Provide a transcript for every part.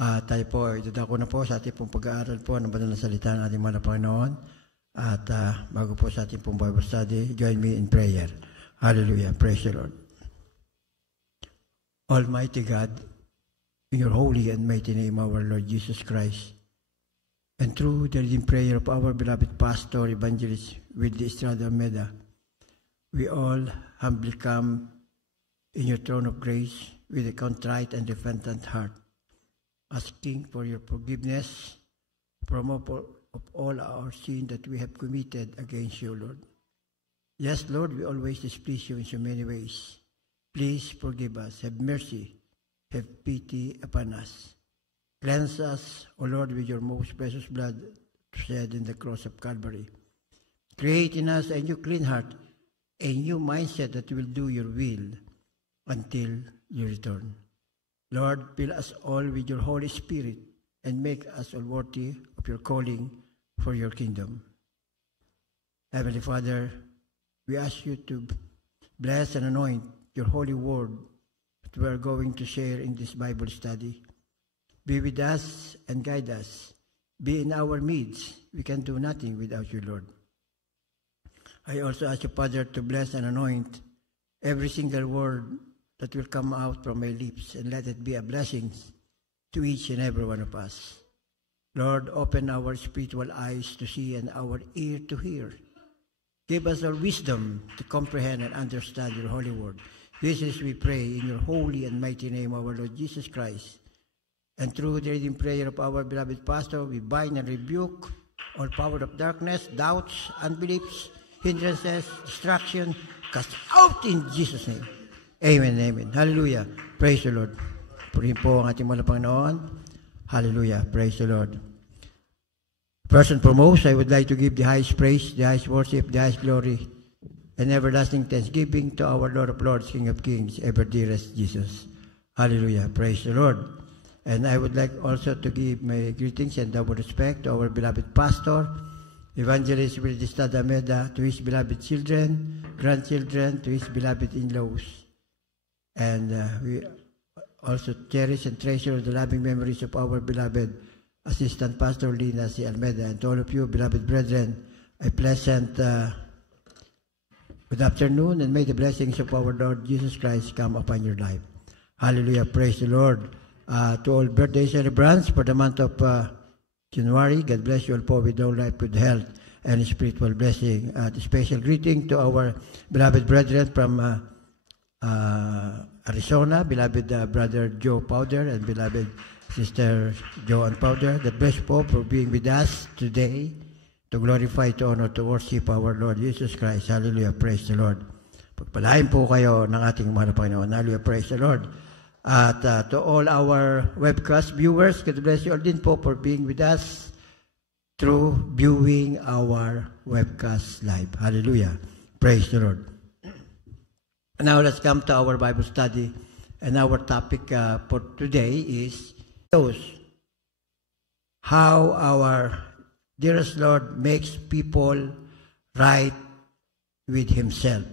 Tayo po, idadako na po sa ating pong pag-aaral po ng banal na salita ng ating mahal na Panginoon. At bago po sa ating pong Bible study, join me in prayer. Hallelujah. Praise the Lord. Almighty God, in your holy and mighty name, our Lord Jesus Christ, and through the redeemed prayer of our beloved pastor, evangelist Willie Estrada Almeida, we all humbly come in your throne of grace with a contrite and repentant heart, asking for your forgiveness from of all our sin that we have committed against you, Lord. Yes, Lord, we always displease you in so many ways. Please forgive us, have mercy, have pity upon us. Cleanse us, O Lord, with your most precious blood shed in the cross of Calvary. Create in us a new clean heart, a new mindset that will do your will until you return. Lord, fill us all with your Holy Spirit and make us all worthy of your calling for your kingdom. Heavenly Father, we ask you to bless and anoint your holy word that we are going to share in this Bible study. Be with us and guide us. Be in our midst. We can do nothing without you, Lord. I also ask you, Father, to bless and anoint every single word that will come out from my lips, and let it be a blessing to each and every one of us. Lord, open our spiritual eyes to see and our ear to hear. Give us all wisdom to comprehend and understand your holy word. This is, we pray, in your holy and mighty name, our Lord Jesus Christ. And through the reading prayer of our beloved pastor, we bind and rebuke all power of darkness, doubts, unbeliefs, hindrances, distraction, cast out in Jesus' name. Amen, amen. Hallelujah. Praise the Lord. Purihin po ang ating mahal na Panginoon. Hallelujah. Praise the Lord. First and foremost, I would like to give the highest praise, the highest worship, the highest glory, and everlasting thanksgiving to our Lord of Lords, King of Kings, ever dearest Jesus. Hallelujah. Praise the Lord. And I would like also to give my greetings and double respect to our beloved pastor, Evangelist Willie Estrada Almeida, to his beloved children, grandchildren, to his beloved in-laws. And we also cherish and treasure the loving memories of our beloved Assistant Pastor Lina C. Almeida. And to all of you, beloved brethren, a pleasant good afternoon, and may the blessings of our Lord Jesus Christ come upon your life. Hallelujah. Praise the Lord. To all birthday celebrants for the month of January, God bless you all po with long life, good health, and spiritual blessing. A special greeting to our beloved brethren from Arizona, beloved Brother Joe Powder and beloved Sister Joanne Powder. God bless you po for being with us today to glorify, to honor, to worship our Lord Jesus Christ. Hallelujah. Praise the Lord. Pagpalain po kayo ng ating mahal na Panginoon. Hallelujah. Praise the Lord. At to all our webcast viewers, God bless you all din po for being with us through viewing our webcast live. Hallelujah. Praise the Lord. Now let's come to our Bible study. And our topic for today is how our dearest Lord makes people right with Himself.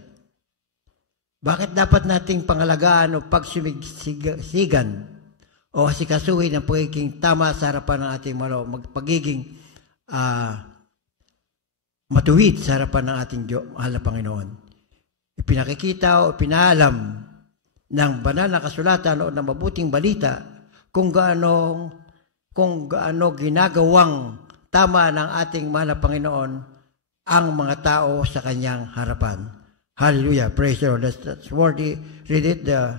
Bakit dapat nating pangalagaan o pagsumigsigan o sikasuhin ang pagiging tama sa harapan ng ating pagiging matuwid sa harapan ng ating mahal na Panginoon? Ipinakikita o pinaalam ng banal na kasulatan o ng mabuting balita kung gaano ginagawang tama ng ating mahal na Panginoon ang mga tao sa kanyang harapan. Hallelujah. Praise the Lord. Let's read it. The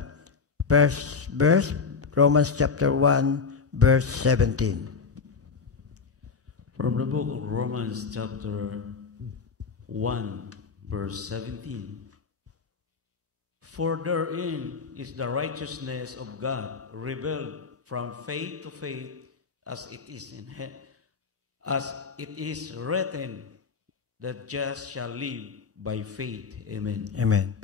first verse, Romans chapter 1, verse 17. From the book of Romans chapter 1, verse 17. For therein is the righteousness of God revealed from faith to faith, as it is written, the just shall live by faith. Amen. Amen.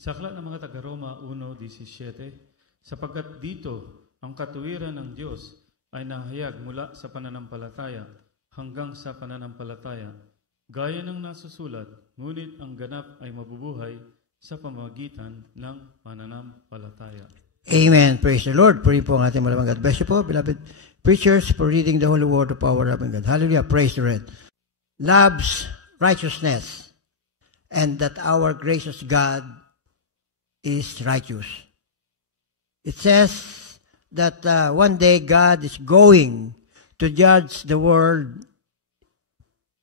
Sa aklat ng mga taga-Roma 1:17, sapagkat dito ang katuwiran ng Diyos ay nahayag mula sa pananampalataya hanggang sa pananampalataya, gaya ng nasusulat, ngunit ang ganap ay mabubuhay sa pamamagitan ng pananampalataya. Amen. Praise the Lord. Puri po ang ating malamang God. Bless you po, beloved preachers, for reading the holy word of our loving God. Hallelujah. Praise the Lord. Loves righteousness, and that our gracious God is righteous. It says that one day God is going to judge the world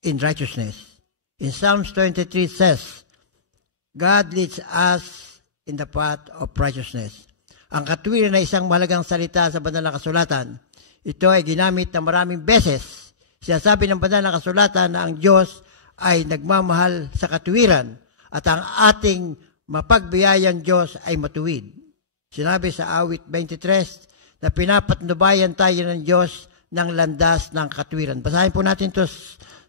in righteousness. In Psalms 23 it says, God leads us in the path of righteousness. Ang katuwiran na isang mahalagang salita sa banal na kasulatan. Ito ay ginamit na maraming beses. Sinasabi ng banal na kasulatan na ang Diyos ay nagmamahal sa katuwiran at ang ating mapagbiyayang Diyos ay matuwid. Sinabi sa awit 23 na pinapatnubayan tayo ng Diyos ng landas ng katuwiran. Basahin po natin ito,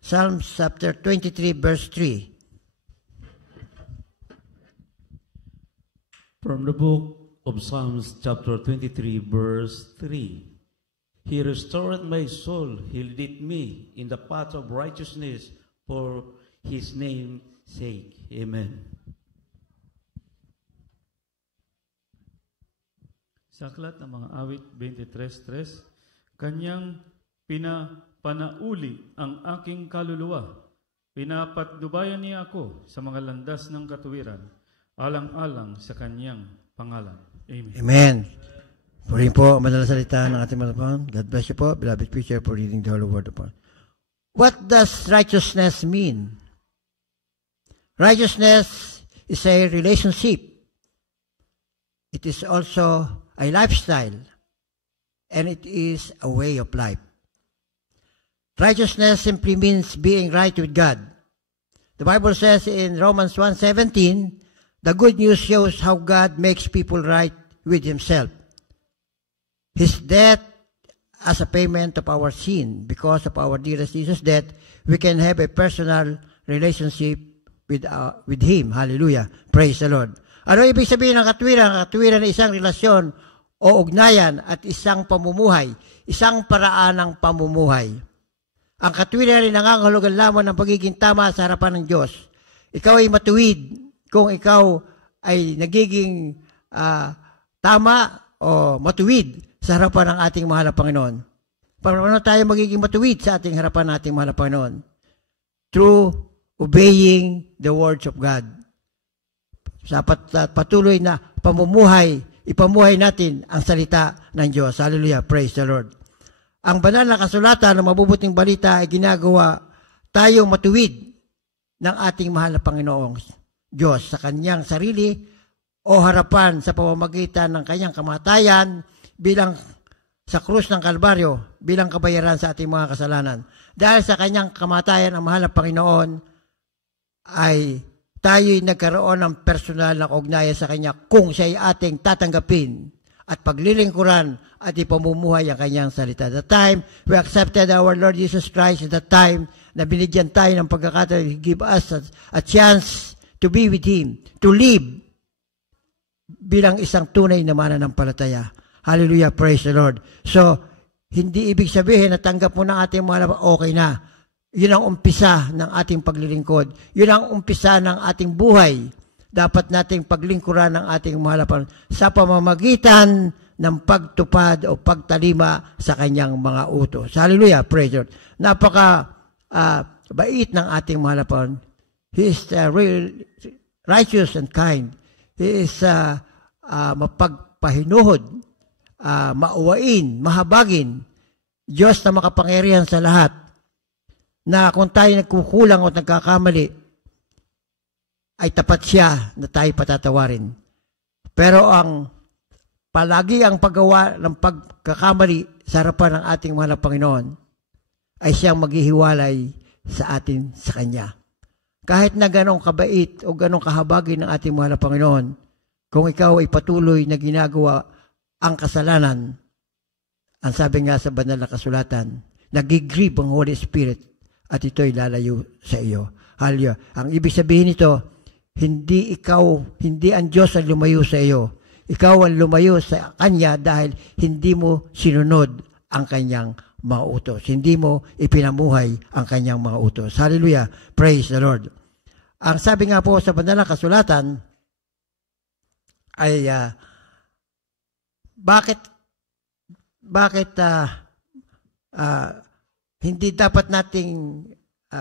Psalms chapter 23 verse 3. From the book of Psalms chapter 23 verse 3. He restored my soul, he led me in the path of righteousness for his name's sake. Amen. Sa aklat ng mga awit 23:3, kanyang pinapanauli ang aking kaluluwa. Pinapatnubayan niya ako sa mga landas ng katuwiran, alang-alang sa kanyang pangalan. Amen. Amen. Purihin po ang madalang salita ng ating malapang. God bless you po, beloved preacher, for reading the holy word of God. What does righteousness mean? Righteousness is a relationship. It is also a lifestyle, and it is a way of life. Righteousness simply means being right with God. The Bible says in Romans 1:17, the good news shows how God makes people right with Himself. His death as a payment of our sin. Because of our dearest Jesus' death, we can have a personal relationship with Him. Hallelujah. Praise the Lord. Ano ibig sabihin ng katuwiran? Ang katuwiran ay isang relasyon o ugnayan at isang pamumuhay, isang paraan ng pamumuhay. Ang katuwiran ay nangangahulugan lamang ng pagiging tama sa harapan ng Diyos. Ikaw ay matuwid kung ikaw ay nagiging tama o matuwid sa harapan ng ating mahal na Panginoon. Paano tayo magiging matuwid sa ating harapan ng ating mahal na Panginoon? Through obeying the words of God. Sa patuloy na pamumuhay, ipamuhay natin ang salita ng Diyos. Hallelujah. Praise the Lord. Ang banal na kasulatan ng mabubuting balita ay ginagawa tayong matuwid ng ating mahal na Panginoong Diyos sa kanyang sarili o harapan sa pamamagitan ng kanyang kamatayan bilang sa krus ng Kalbaryo, bilang kabayaran sa ating mga kasalanan. Dahil sa kanyang kamatayan, ang mahal na Panginoon ay tayo'y nagkaroon ng personal na ugnayan sa Kanya kung siya'y ating tatanggapin at paglilingkuran at ipamumuhay ang Kanyang salita. The time we accepted our Lord Jesus Christ is the time na binigyan tayo ng pagkakataon, give us a chance to be with Him, to live bilang isang tunay na mananampalataya. Hallelujah, praise the Lord. So, hindi ibig sabihin na tanggap mo ng ating mga okay na. Yun ang umpisa ng ating paglilingkod. Yun ang umpisa ng ating buhay. Dapat nating paglingkuran ng ating mahalapan sa pamamagitan ng pagtupad o pagtalima sa kanyang mga utos. Hallelujah, praise the Lord. Napaka bait ng ating mahalapan. He is real righteous and kind. He is mapagpahinuhod, mauwain, mahabagin. Diyos na makapangyarihan sa lahat, na kung tayo nagkukulang o nagkakamali, ay tapat siya na tayo patatawarin. Pero ang palagi ang paggawa ng pagkakamali sa harapan ng ating mahal na Panginoon ay siyang maghihiwalay sa atin sa Kanya. Kahit na ganong kabait o ganong kahabagin ng ating mahal na Panginoon, kung ikaw ay patuloy na ginagawa ang kasalanan, ang sabi nga sa banal na kasulatan, nagigrieve ang Holy Spirit at ito'y lalayo sa iyo. Hallelujah. Ang ibig sabihin nito, hindi ang Diyos ang lumayo sa iyo. Ikaw ang lumayo sa Kanya dahil hindi mo sinunod ang Kanyang mga utos. Hindi mo ipinamuhay ang Kanyang mga utos. Hallelujah. Praise the Lord. Ang sabi nga po sa banal na kasulatan ay bakit hindi dapat nating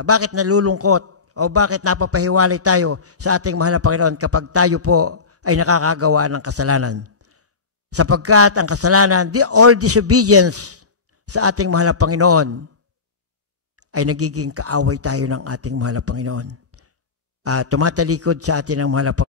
bakit nalulungkot o bakit napapahiwalay tayo sa ating mahal na Panginoon kapag tayo po ay nakakagawa ng kasalanan? Sapagkat ang kasalanan, or disobedience sa ating mahal na Panginoon ay nagiging kaaway tayo ng ating mahal na Panginoon. Tumatalikod sa atin ang mahal na Panginoon.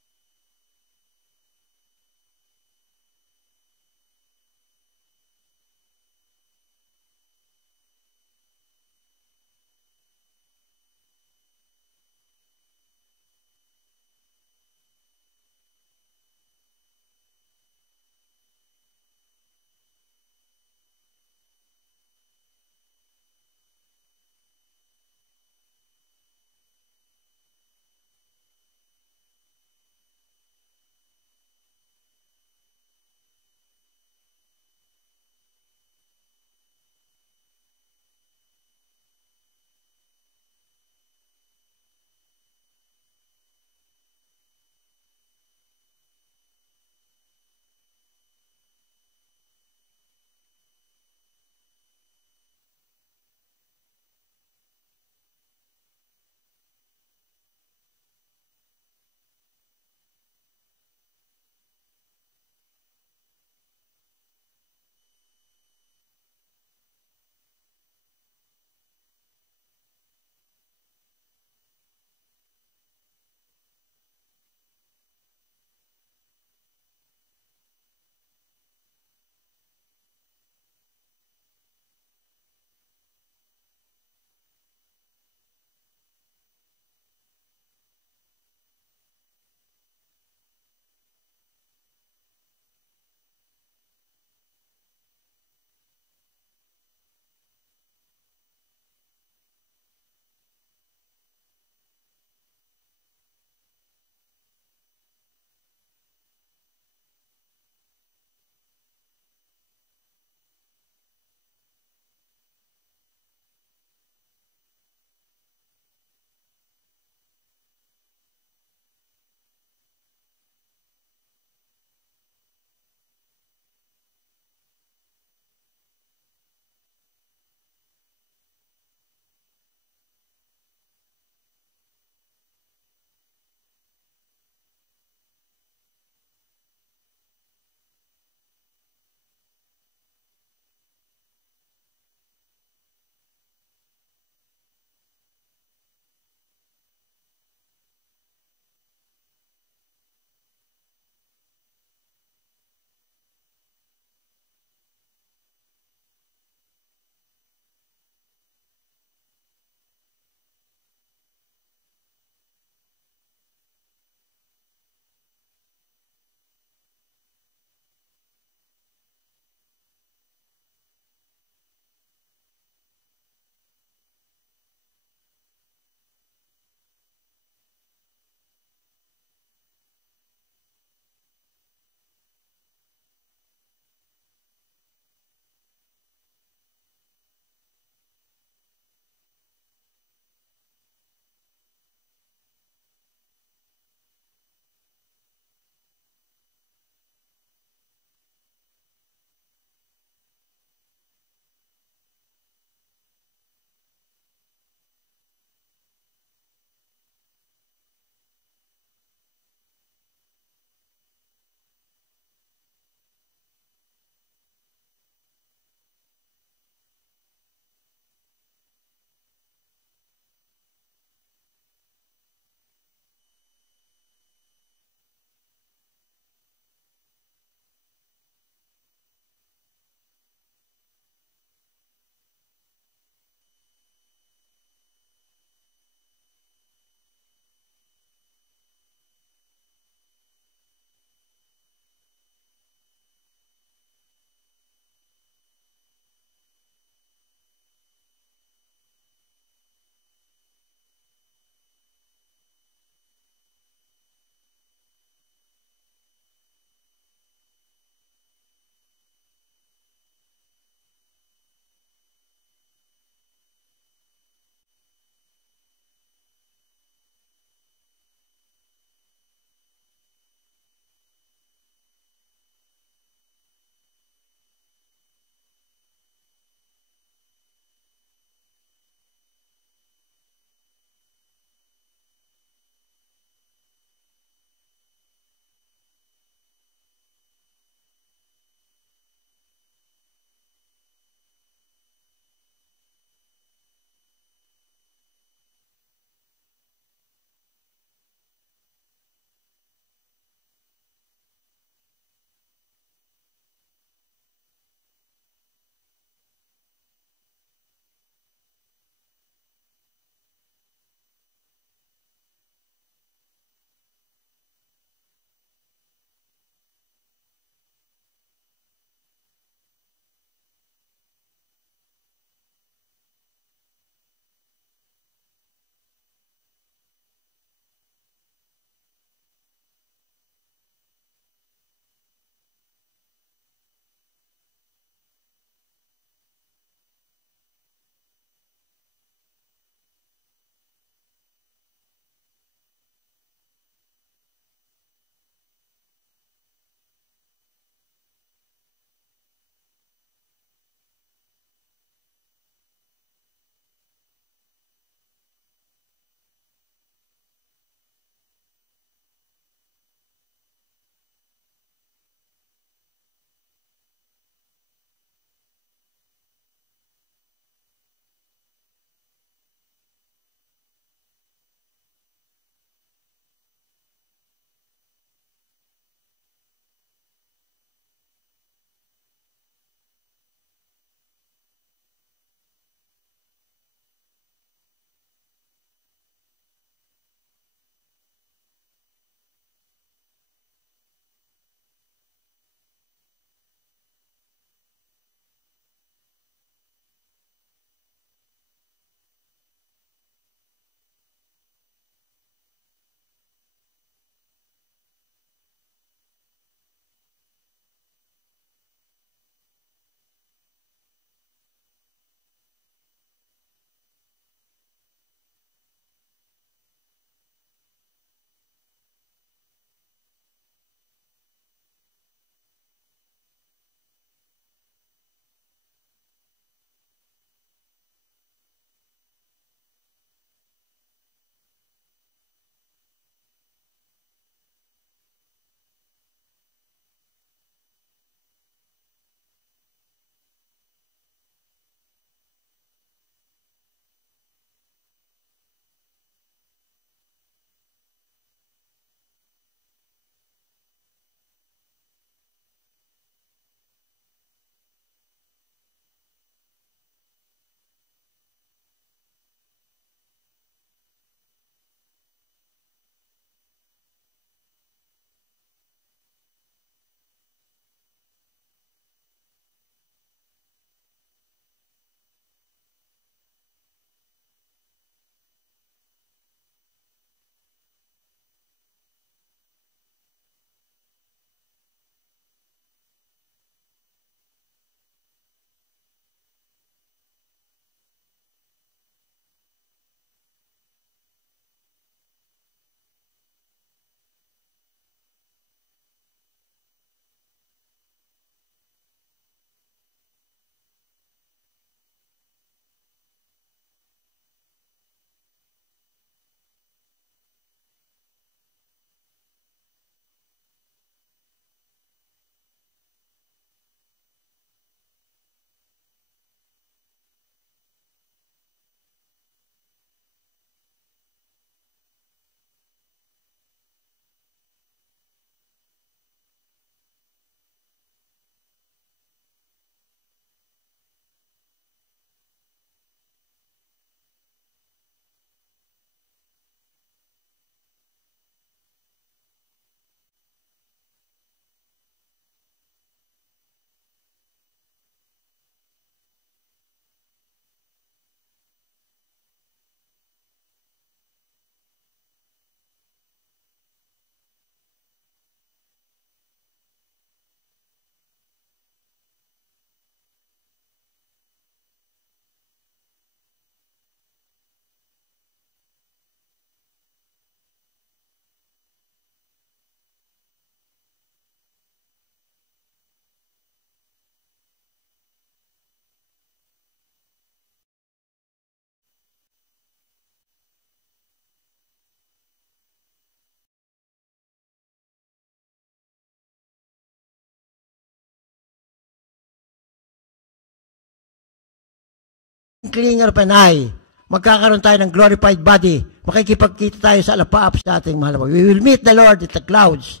twinkling of an eye, magkakaroon tayo ng glorified body. Makikipagkita tayo sa alapaap sa ating mahal. We will meet the Lord in the clouds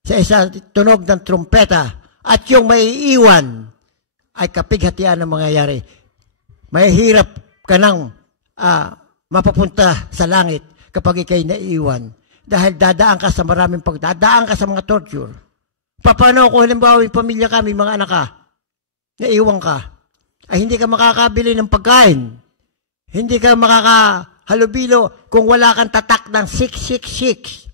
sa isa tunog ng trumpeta. At yung may iwan ay kapighatian ng mangyayari. May hirap ka nang mapapunta sa langit kapag ikay naiwan. Dahil dadaan ka sa maraming dadaan ka sa mga torture. Paano kung halimbawa yung pamilya ka, may mga anak ka, naiwan ka, ay hindi ka makakabili ng pagkain. Hindi ka makakahalubilo kung wala kang tatak ng 666.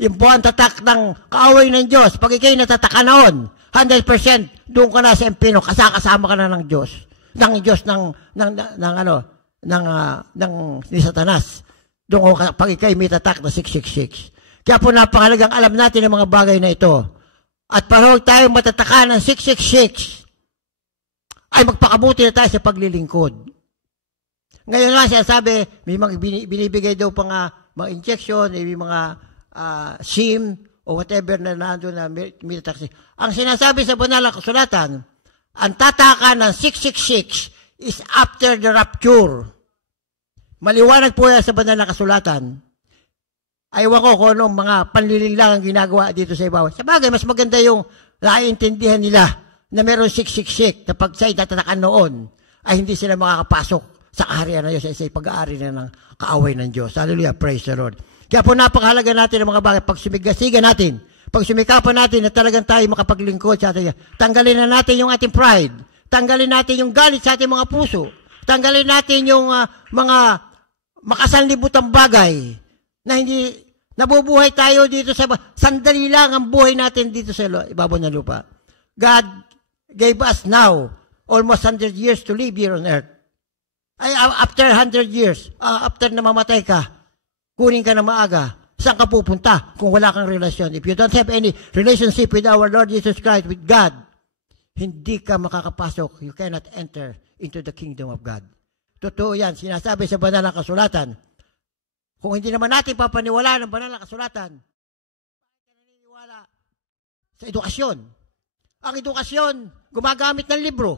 Yung po ang tatak ng kaaway ng Diyos. Pag ikay natatakan noon, 100% doon ka na sa empino, kasama ka na ng Diyos. Ng Diyos ni Satanas. Doon ko, pag ikay may tatak na 666. Kaya po napakalagang alam natin ang mga bagay na ito. At parang tayo matatakan ng 666, ay magpakabuti na tayo sa paglilingkod. Ngayon nga siya sabi, may mga binibigay daw pang mga injection, may mga SIM, o whatever na nandun na militaxi. Ang sinasabi sa banal na kasulatan, ang tataka ng 666 is after the rapture. Maliwanag po yan sa banal na kasulatan. Aywan ko kung anong mga panliling lang ang ginagawa dito sa ibabaw. Sa bagay, mas maganda yung naiintindihan nila na meron 666 na pag sa'y tatatakan noon, ay hindi sila makakapasok sa kaharian ng Diyos sa isa'y pag-aari na ng kaaway ng Diyos. Hallelujah, praise the Lord. Kaya po napakahalaga natin ang mga bagay. Pag sumigasigan natin, pag sumikapan natin na talagang tayo makapaglingkod sa atin, tanggalin na natin yung ating pride, tanggalin natin yung galit sa ating mga puso, tanggalin natin yung mga makasanlibutang bagay na hindi nabubuhay tayo dito sa sandali lang ang buhay natin dito sa ibabaw ng lupa. God gave us now almost 100 years to live here on earth. Ay, after 100 years, after na mamatay ka, kunin ka na maaga, saan ka pupunta kung wala kang relasyon? If you don't have any relationship with our Lord Jesus Christ, with God, hindi ka makakapasok. You cannot enter into the kingdom of God. Totoo yan. Sinasabi sa banal na kasulatan. Kung hindi naman natin papaniwalaan ng banal na kasulatan, naniniwala sa edukasyon. Ang edukasyon, gumagamit ng libro.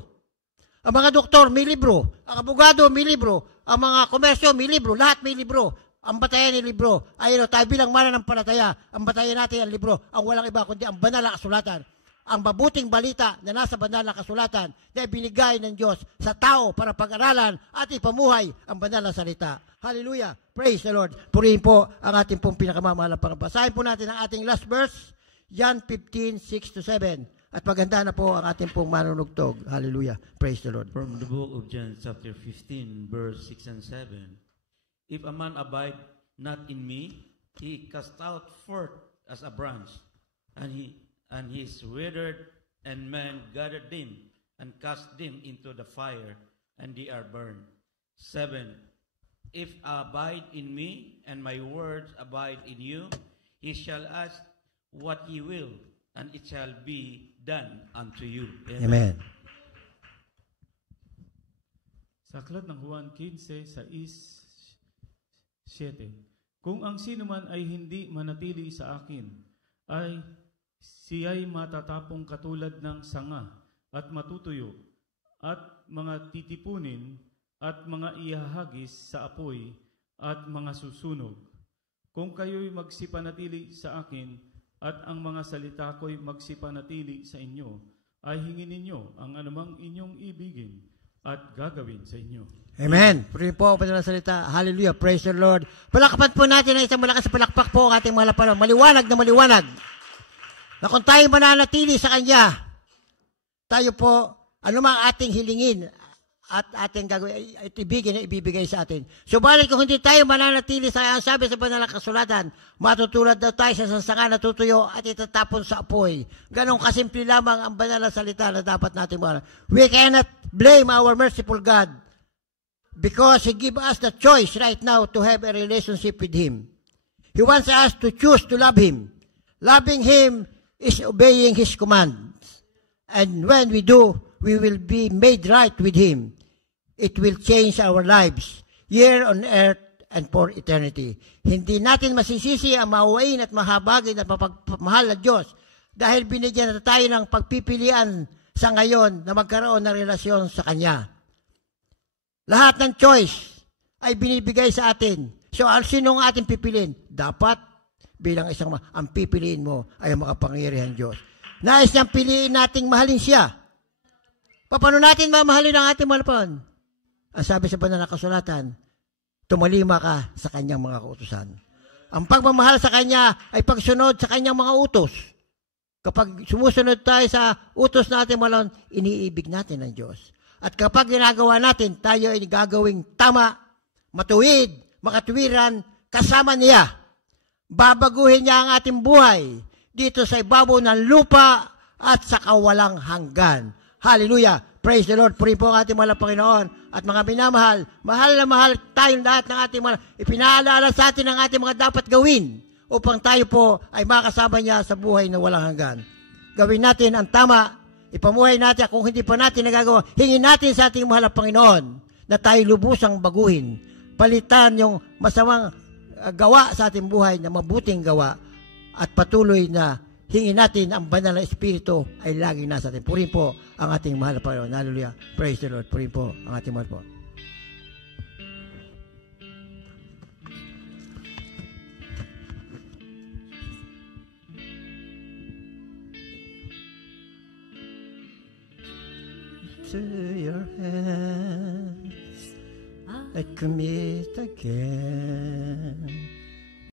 Ang mga doktor, may libro. Ang abogado, may libro. Ang mga komersyo, may libro. Lahat may libro. Ang batayan ng libro. Ayun, tayo bilang mananampalataya, ang batayan natin ang libro. Ang walang iba, kundi ang banal na kasulatan. Ang mabuting balita na nasa banal na kasulatan na ibinigay ng Diyos sa tao para pag-aralan at ipamuhay ang banal na salita. Hallelujah. Praise the Lord. Purihin po ang ating pong pinakamamahal na pangbasahin po natin ang ating last verse, John 15:6-7. At maganda na po ang ating pong manunugtog. Hallelujah. Praise the Lord. From the book of John chapter 15, verse 6 and 7. If a man abide not in me, he cast out forth as a branch, and he is withered, and men gathered them, and cast them into the fire, and they are burned. 7. If abide in me, and my words abide in you, ye shall ask what ye will, and it shall be done unto you. Amen. Amen. Sa aklat ng Juan 15:6-7, kung ang sino man ay hindi manatili sa akin, ay siya'y matatapong katulad ng sanga at matutuyo at mga titipunin at mga ihahagis sa apoy at mga susunog. Kung kayo'y magsipanatili sa akin at ang mga salita ko'y magsipanatili sa inyo, ay hingin ninyo ang anumang inyong ibigin at gagawin sa inyo. Amen. Purihin po ang banal na salita. Hallelujah. Praise the Lord. Palakpan po natin ang isang malakas na palakpak po ang ating mga lapalaw. Maliwanag na maliwanag. Na kung tayo mananatili sa Kanya, tayo po, anumang ating hilingin at ating gagawin, at ibibigay sa atin. Subalit kung hindi tayo mananatili sa sabi sa banal na kasulatan, matutulad daw tayo sa sasanga na tutuyo at itatapon sa apoy. Ganong kasimple lamang ang banal na salita na dapat natin mga. We cannot blame our merciful God because He give us the choice right now to have a relationship with Him. He wants us to choose to love Him. Loving Him is obeying His commands. And when we do, we will be made right with Him. It will change our lives here on earth and for eternity. Hindi natin masisisi ang mauwain at mahabagin at mapagmahal na Diyos dahil binigyan na tayo ng pagpipilian sa ngayon na magkaroon ng relasyon sa Kanya. Lahat ng choice ay binibigay sa atin. So, sino ang ating pipiliin? Dapat, bilang isang ang pipiliin mo ay ang makapangyarihan Diyos. Nais niyang piliin nating mahalin siya. Paano natin mamahalin ang ating malapan? Ang sabi sa banal na kasulatan, tumalima ka sa kanyang mga kautusan. Ang pagmamahal sa kanya ay pagsunod sa kanyang mga utos. Kapag sumusunod tayo sa utos natin malawan, iniibig natin ang Diyos. At kapag ginagawa natin, tayo ay gagawing tama, matuwid, makatuwiran, kasama niya. Babaguhin niya ang ating buhay dito sa ibabaw ng lupa at sa kawalang hanggan. Hallelujah! Praise the Lord. Puri po ang ating mahal na Panginoon. At mga minamahal, mahal na mahal tayong lahat ng ating mahal. Ipinaalala sa atin ang ating mga dapat gawin upang tayo po ay makasama niya sa buhay na walang hanggan. Gawin natin ang tama, ipamuhay natin. Kung hindi pa natin nagagawa, hingin natin sa ating mahal na Panginoon na tayo lubusang baguhin. Palitan yung masamang gawa sa ating buhay na mabuting gawa at patuloy na hingin natin ang banal na Espiritu ay laging nasa atin. Purin po ang ating mahal na Panginoon. Hallelujah. Praise the Lord. Purin po ang ating mahal po. To your hands I commit again.